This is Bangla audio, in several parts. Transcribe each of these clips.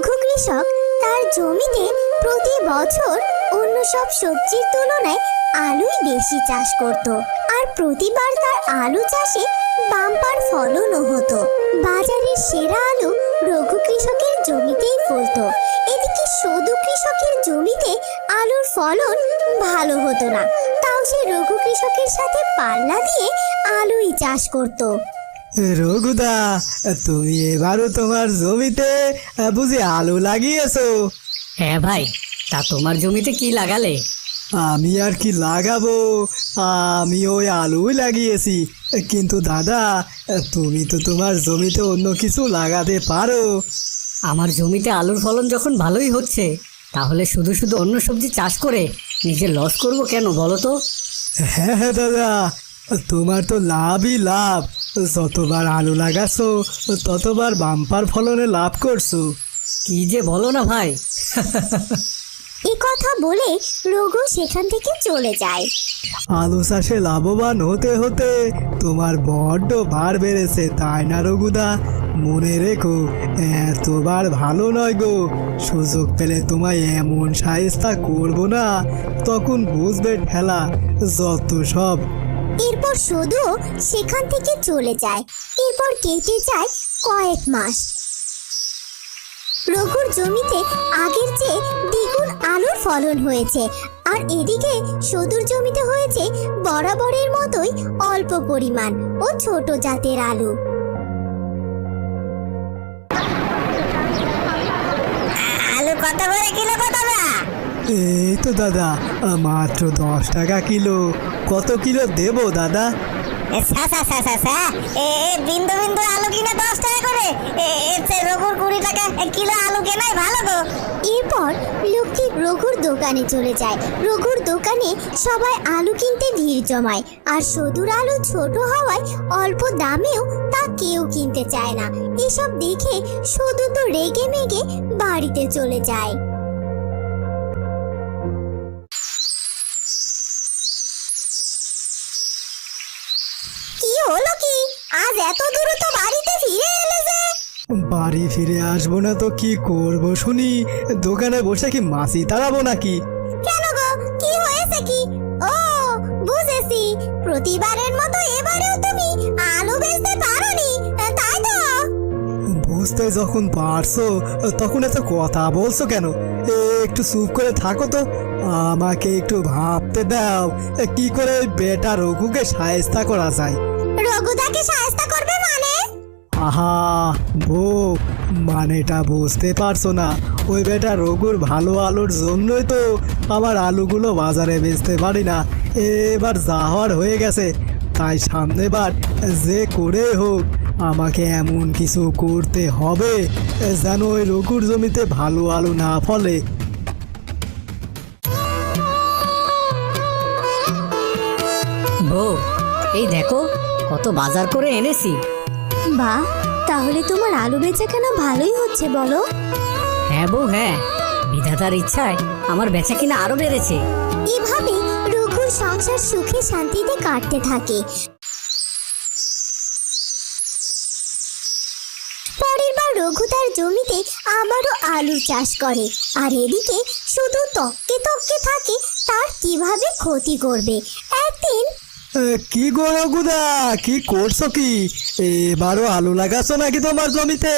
রঘু কৃষক তার জমিতে প্রতি বছর অন্য সব সবজির তুলনায় আলুই বেশি চাষ করত। আর প্রতিবার তার আলু চাষে বাম্পার ফলনও হতো। বাজারের সেরা আলু রঘু কৃষকের জমিতেই ফলতো। এদিকে সদু কৃষকের জমিতে আলুর ফলন ভালো হতো না, তাও সে রঘু কৃষকের সাথে পাল্লা দিয়ে আলুই চাষ করত। রঘুদা, তুমি এবারও তোমার জমিতে বুঝি আলু লাগিয়েছো? হ্যাঁ ভাই, তা তোমার জমিতে কি লাগালে? আমি আর কি লাগাবো, আমি ওই আলুই লাগিয়েছি। কিন্তু দাদা, তুমি তো তোমার জমিতে অন্য কিছু লাগাতে পারো। আমার জমিতে আলুর ফলন যখন ভালোই হচ্ছে, তাহলে শুধু শুধু অন্য সবজি চাষ করে নিজে লস করব কেন বলো তো? হ্যাঁ হ্যাঁ দাদা, তোমার তো লাভই লাভ। যতবার আলু লাগাছো ততবার বাম্পার ফলনে লাভ করছো। কি যে বলো না ভাই। এ কথা বলে রঘু সেখান থেকে চলে যায়। আলু চাষে লাভবান হতে হতে তোমার বড্ড ভার বেড়েছে, তাই না রঘুদা? মনে রেখো, এতবার ভালো নয় গো। সুযোগ পেলে তোমায় এমন সাহেস্তা করবো না, তখন বুঝবে ঠেলা যত সব। এরপর সদু সেখান থেকে চলে যায়। এরপর কেটে যায় কয়েক মাস। রঘুর জমিতে আগের চেয়ে দ্বিগুণ আলুর ফলন হয়েছে, আর এদিকে সদুর জমিতে হয়েছে বরাবরের মতোই অল্প পরিমাণ ও ছোট জাতের আলু। আলু কত করে কিলো গো দাদা? এই তো দাদা, মাত্র 10 টাকা কিলো। কত কিলো দেবো দাদা? বিন্দু বিন্দু আলু কিনে 10 টাকা করে, রঘুর 20 টাকা কিলো আলু কেনাই ভালো গো। এরপর লোকটি রঘুর দোকানে চলে যায়। রঘুর দোকানে সবাই আলু কিনতে ভিড় জমায়, আর সদুর আলু ছোট হওয়ায় অল্প দামেও তা কেউ কিনতে চায় না। এসব দেখে সদু তো রেগে মেগে বাড়িতে চলে যায়। কি হলো কি, আজ এত দ্রুত বাড়িতে ফিরে এলে যে? বাড়ি ফিরে আসবো না তো কি করব শুনি? দোকানে বসে কি মাছি তাড়াবো নাকি? কেন গো, কি হয়েছে কি? ও বুঝেছি, প্রতিবারের মতো এবারেও তুমি আলু বেচতে পারোনি, তাই তো? বুঝতে যখন পারছো তখন এত কথা বলছো কেন? একটু চুপ করে থাকো তো, আমাকে একটু ভাবতে দাও কি করে ওই বেটা রঘুকে সায়স্তা করা যায়। রঘুদাকে সাহায্য করবে মানে? আহা বউ, মানেটা বুঝতে পারছো না? ওই বেটা রঘুর ভালো আলুর জন্যই তো আমার আলুগুলো বাজারে বেচতে পারি না। এবার যা হওয়ার হয়ে গেছে, তাই সামনেবার যে করে হোক আমাকে এমন কিছু করতে হবে যেন ওই রঘুর জমিতে ভালো আলু না ফলে। বউ, এই দেখো কত বাজার করে এনেছি। বাহ, তাহলে তোমার আলু বেচা কেন ভালোই হচ্ছে বলো? হ্যাঁ বউ, হ্যাঁ, বিধাতার ইচ্ছায় আমার বেচা কিনা আরো বেড়েছে। এভাবে রঘুর সংসার সুখে শান্তিতে কাটতে থাকে। পরের বার রঘু তার জমিতে আবারও আলু চাষ করে, আর এদিকে শুধু তককে তককে থাকে তার কিভাবে ক্ষতি করবে। একদিন কি গো রঘুদা, কি করছো কি? এবারও আলু লাগাচ্ছ নাকি তোমার জমিতে?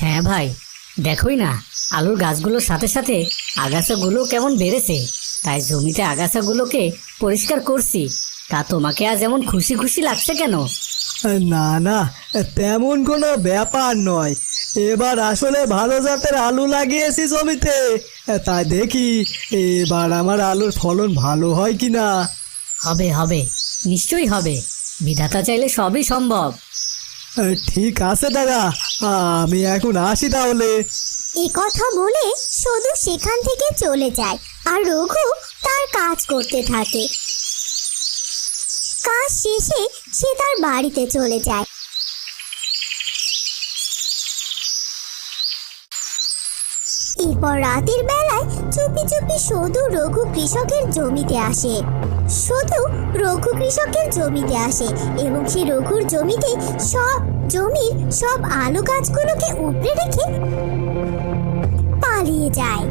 হ্যাঁ ভাই, দেখোই না আলুর গাছগুলোর সাথে সাথে আগাছাগুলো কেমন বেড়েছে, তাই জমিতে আগাছাগুলোকে পরিষ্কার করছি। তা তোমাকে আজ এমন খুশি খুশি লাগছে কেন? না না, তেমন কোনো ব্যাপার নয়। এবার আসলে ভালো জাতের আলু লাগিয়েছি জমিতে, তাই দেখি এবার আমার আলুর ফলন ভালো হয় কিনা। হবে হবে, নিশ্চয়ই হবে, বিধাতা চাইলে সবই সম্ভব। ঠিক আছে দাদা, আমি এখন আসি তাহলে। এ কথা বলে সদু সেখান থেকে চলে যায়, আর রঘু তার কাজ করতে থাকে। কাজ শেষে সে তার বাড়িতে চলে যায়। এরপর রাতের বেলায় চুপি চুপি সদু রঘু কৃষকের জমিতে আসে। সদু রঘু কৃষকের জমিতে আসে এবং সে রঘুর জমিতে জমির সব আলু গাছগুলোকে উপড়ে রেখে যায়।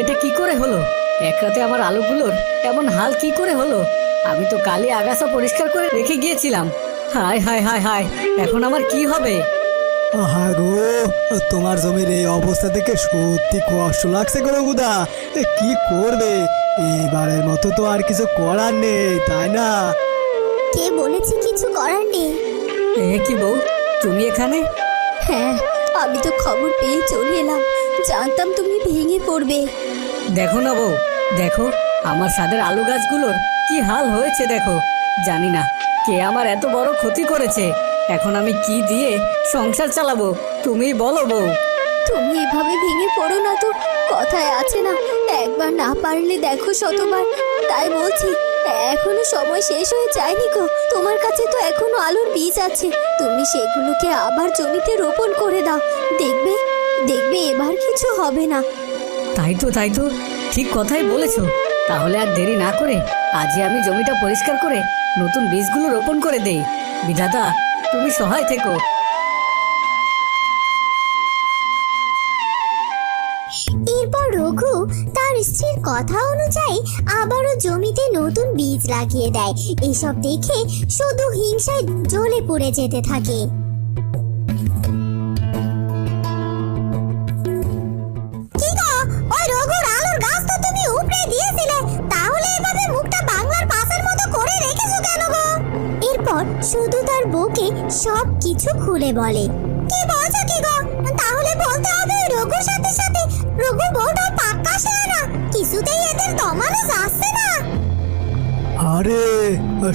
এটা কি করে হলো? এক রাতে আমার আলুগুলোর এমন হাল কি করে হলো? আমি তো কালই আগাছা পরিষ্কার করে রেখে গিয়েছিলাম। হায় হায় হায় হায়, এখন আমার কি হবে? আহা গো, তোমার জমির এই অবস্থা দেখে সত্যি কষ্ট লাগছে গো রঘুদা। কি করবে, এবারের মতো তো আর কিছু করার নেই, তাই না? কে বলেছে কিছু করার নেই? কি বউ, তুমি এখানে? হ্যাঁ, আমি তো খবর পেয়ে চলে এলাম, জানতাম তুমি ভেঙে পড়বে। দেখো না বউ, দেখো আমার সাদের আলু গাছগুলোর কি হাল হয়েছে দেখো। জানি না কে আমার এত বড় ক্ষতি করেছে। এখন আমি কি দিয়ে সংসার চালাবো, তুমি বলো বউ। তুমি এভাবে ভেঙে পড়ো না তো, কথায় আছে না, একবার না পারলে দেখো শতবার। তাই বলছি, এখনো সময় শেষ হয়ে যায়নি গো। তোমার কাছে তো এখনো আলুর বীজ আছে, তুমি সেগুলোকে আবার জমিতে রোপণ করে দাও। দেখবে দেখবে এবার কিছু হবে না। তাই তো ঠিক কথাই বলেছো। তাহলে আর দেরি না করে আজই আমি জমিটা পরিষ্কার করে নতুন বীজগুলো রোপণ করে দেই। বিধাতা তুমি সহায় থেকো। এরপর রঘু তার স্ত্রীর কথা অনুযায়ী আবারও জমিতে নতুন বীজ লাগিয়ে দেয়। এসব দেখে শুধু হিংসায় জ্বলে পড়ে যেতে থাকে। কি গো, ওই রঘুর আলুর গাছ তো তুমি উপড়ে দিয়েছিলে, তাহলে এভাবে মুখটা বাংলার পাশের মতো করে রেখেছো কেন গো? এরপর শুধু তার বউকে সব কিছু খুলে বলে। কি বলছো কি গো? তাহলে বলতে হবে রঘুর সাথে সাথে রঘুর বউটা পাক্কা শেয়ানা, কিছুতেই এদের দমানো যাচ্ছে না। আরে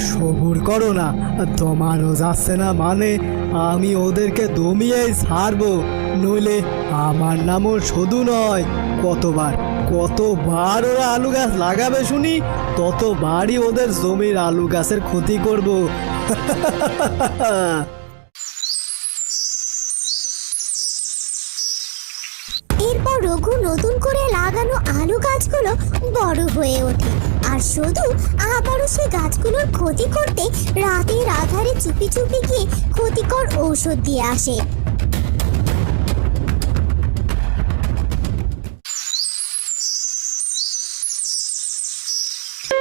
সবুর করো না, দমানো যাচ্ছে না মানে আমি ওদেরকে দমিয়েই ছাড়বো, নইলে আমার নামও শুধু নয়, কতবার ওরা আলু গাছ লাগাবে শুনি, ততবারই ওদের জমির আলু গাছের ক্ষতি করব। এরপর রঘু নতুন করে লাগানো আলু গাছগুলো বড় হয়ে ওঠে, আর শুধু আবারও সে গাছগুলোর ক্ষতি করতে রাতের আধারে চুপি চুপি গিয়ে ক্ষতিকর ঔষধ দিয়ে আসে।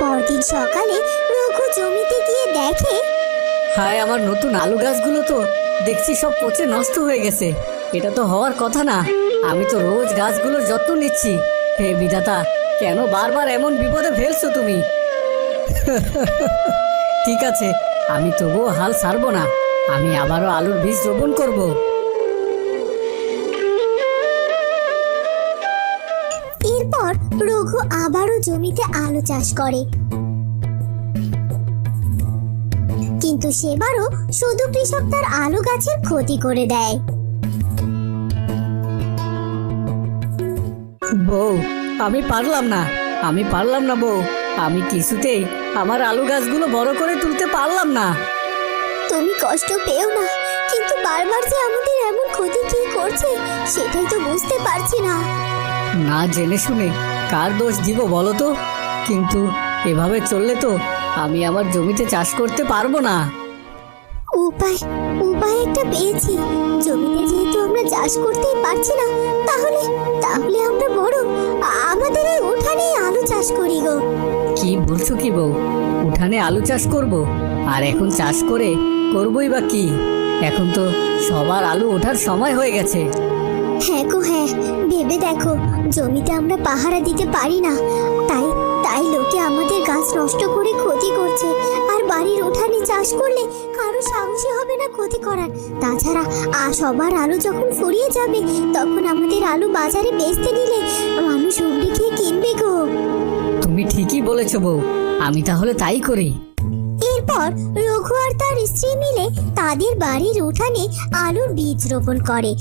পরদিন সকালে রঘু জমিতে গিয়ে দেখে হায়, আমার নতুন আলু গাছগুলো তো দেখছি সব পচে নষ্ট হয়ে গেছে। এটা তো হওয়ার কথা না। আমি তো রোজ গাছগুলোর যত্ন নিচ্ছি। হে বিধাতা, কেন বারবার এমন বিপদে ফেলছো তুমি? ঠিক আছে, আমি তবুও হাল ছাড়বো না। আমি আবারও আলুর বীজ রোপণ করব। এরপর রঘু আবারও জমিতে আলু চাষ করে, কিন্তু সেবারও শুধু কৃষক তার আলু গাছের ক্ষতি করে দেয়। বউ, আমি পারলাম না বউ। আমি কিছুতেই আমার আলু গাছগুলো বড় করে তুলতে পারলাম না। তুমি কষ্ট পেও না, কিন্তু বারবার যে আমাদের এমন ক্ষতি কি করছে সেটাই তো বুঝতে পারছি না। না জেনে শুনে কার দোষ দিব বলো তো? কিন্তু এভাবে চললে তো আমি আমার জমিতে চাষ করতে পারবো না। উপায় একটা পেয়েছি। জমিতে যেহেতু আমরা চাষ করতেই পারছি না, তাহলে আমরা বরং আমাদের এই উঠানে আলু চাষ করি গো। কি বলছো কি বউ? উঠানে আলু চাষ করব? আর এখন চাষ করে করবই বা কি? এখন তো সবার আলু ওঠার সময় হয়ে গেছে। হ্যাঁ গো হ্যাঁ, ভেবে দেখো, জমিতে আমরা পাহারা দিতে পারি না, তাই লোকে আমাদের গাছ নষ্ট করে ক্ষতি করছে। আর বাড়ির উঠানে চাষ করলে কারো সাহসী হবে না ক্ষতি করার। তাছাড়া সবার আলু যখন ফুরিয়ে যাবে, তখন আমাদের আলু বাজারে বেচতে দিলে মানুষ হুমড়ি খেয়ে কিনবে গো। তুমি ঠিকই বলেছো বউ, আমি তাহলে তাই করি। এরপর রঘু আর তার স্ত্রী মিলে তাদের বাড়ির উঠানে আলুর বীজ রোপণ করে।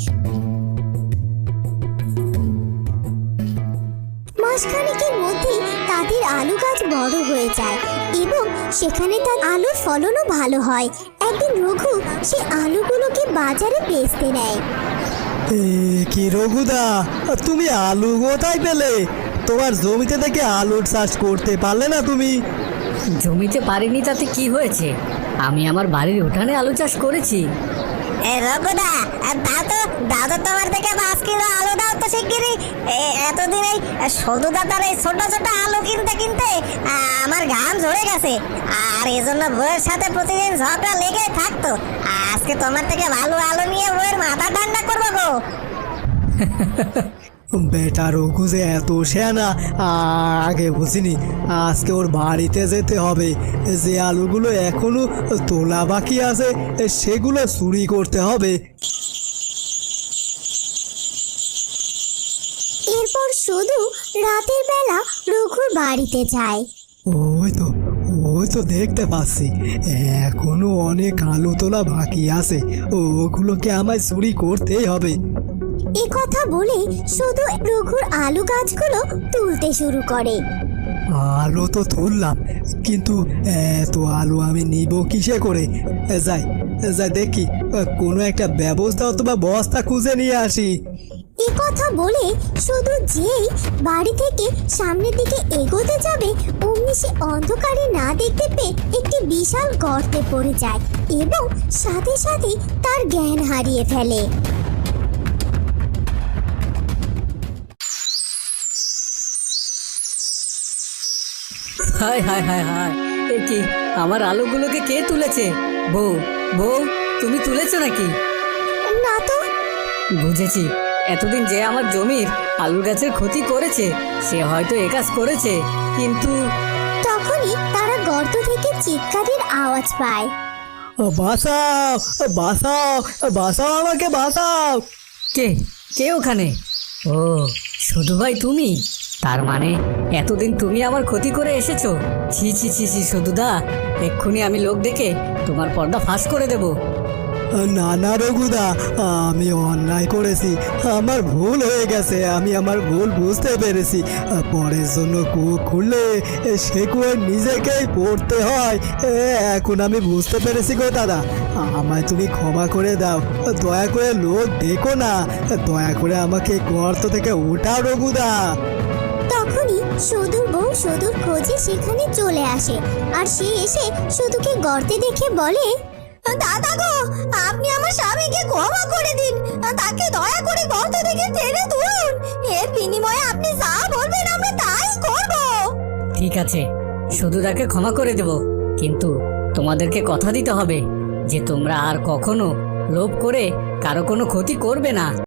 মাসখানেকের মধ্যে তাদের আলু গাছ বড় হয়ে যায় এবং সেখানে তার আলুর ফলনও ভালো হয়। একদিন রঘু সে আলুগুলোকে বাজারে বেচতে নেয়। কি রঘুদা, তুমি আলু কোথায় পেলে? তোমার জমিতে থেকে আলুর চাষ করতে পারলে না তুমি? জমিতে পারিনি তাতে কি হয়েছে? আমি আমার বাড়ির উঠানে আলু চাষ করেছি। রঘুদা, দাও তো তোমার থেকে 5 কিলো আলু দাও তো শিগগিরই। এতদিন এই সদু দাদার এই ছোট ছোট আলু কিনতে কিনতে আমার ঘাম ঝরে গেছে, আর এজন্য বউয়ের সাথে প্রতিদিন ঝগড়া লেগে থাকতো। আজকে তোমার থেকে ভালো আলু নিয়ে বউয়ের মাথা ঠান্ডা করবো গো। বেটা রঘু যে এত শেয়ানা, আগে বুঝিনি। আজকে ওর বাড়িতে যেতে হবে, যে আলুগুলো এখনো তোলা বাকি আছে সেগুলো চুরি করতে হবে। এরপর শুধু রাতের বেলা রঘুর বাড়িতে যায়। ওই তো দেখতে পাচ্ছি এখনো অনেক আলু তোলা বাকি আছে, ওগুলোকে আমায় চুরি করতেই হবে। এ কথা বলে শুধু রঘুর আলু গাছগুলো তুলতে শুরু করে। আলু তো তুললাম, কিন্তু এত আলু আমি নিব কিসে করে? যাই যাই দেখি, কোনো একটা ব্যবস্থা অথবা বস্তা খুঁজে নিয়ে আসি। এ কথা বলে শুধু যেই বাড়ি থেকে সামনের দিকে এগোতে যাবে, অমনি সে অন্ধকারে না দেখতে পেয়ে একটি বিশাল গর্তে পড়ে যায় এবং সাথে সাথে তার জ্ঞান হারিয়ে ফেলে। হায় হায় হায় হায়, এ কি, আমার আলুগুলোকে কে তুলেছে? বউ, বউ, তুমি তুলেছো নাকি? না তো। বুঝেছি, এতদিন যে আমার জমির আলু গাছের ক্ষতি করেছে সে হয়তো এ কাজ করেছে, কিন্তু তখনই তারা গর্ত থেকে চিৎকারের আওয়াজ পায়। বাঁচাও, বাঁচাও, বাঁচাও, আমাকে বাঁচাও। কে কে ওখানে? ও, শুধু ভাই তুমি? তার মানে এতদিন তুমি আমার ক্ষতি করে এসেছো? ছি ছি ছি ছি, শুধুদা, এক্ষুনি আমি লোক ডেকে তোমার পর্দা ফাঁস করে দেব। না না রঘুদা, আমি অন্যায় করেছি, আমার ভুল হয়ে গেছে, আমি আমার ভুল বুঝতে পেরেছি। পরের জন্য কুয়ো খুললে সে কুয়ো নিজেকেই পড়তে হয়। এখন আমি বুঝতে পেরেছি গো দাদা, আমায় তুমি ক্ষমা করে দাও। দয়া করে লোক ডেকো না, দয়া করে আমাকে গর্ত থেকে উঠাও রঘুদা। তখনই সদুর বউ সদুর খোঁজে সেখানে চলে আসে, আর সে এসে সদুকে গর্তে দেখে বলে, দাদা গো, আপনি আমার স্বামীকে ক্ষমা করে দিন, তাকে দয়া করে গর্ত থেকে টেনে তুলুন। এর বিনিময়ে আপনি যা বলবেন আমি তাই করব। ঠিক আছে, শুধু তাকে ক্ষমা করে দেব, কিন্তু তোমাদেরকে কথা দিতে হবে যে তোমরা আর কখনো লোভ করে কারো কোনো ক্ষতি করবে না।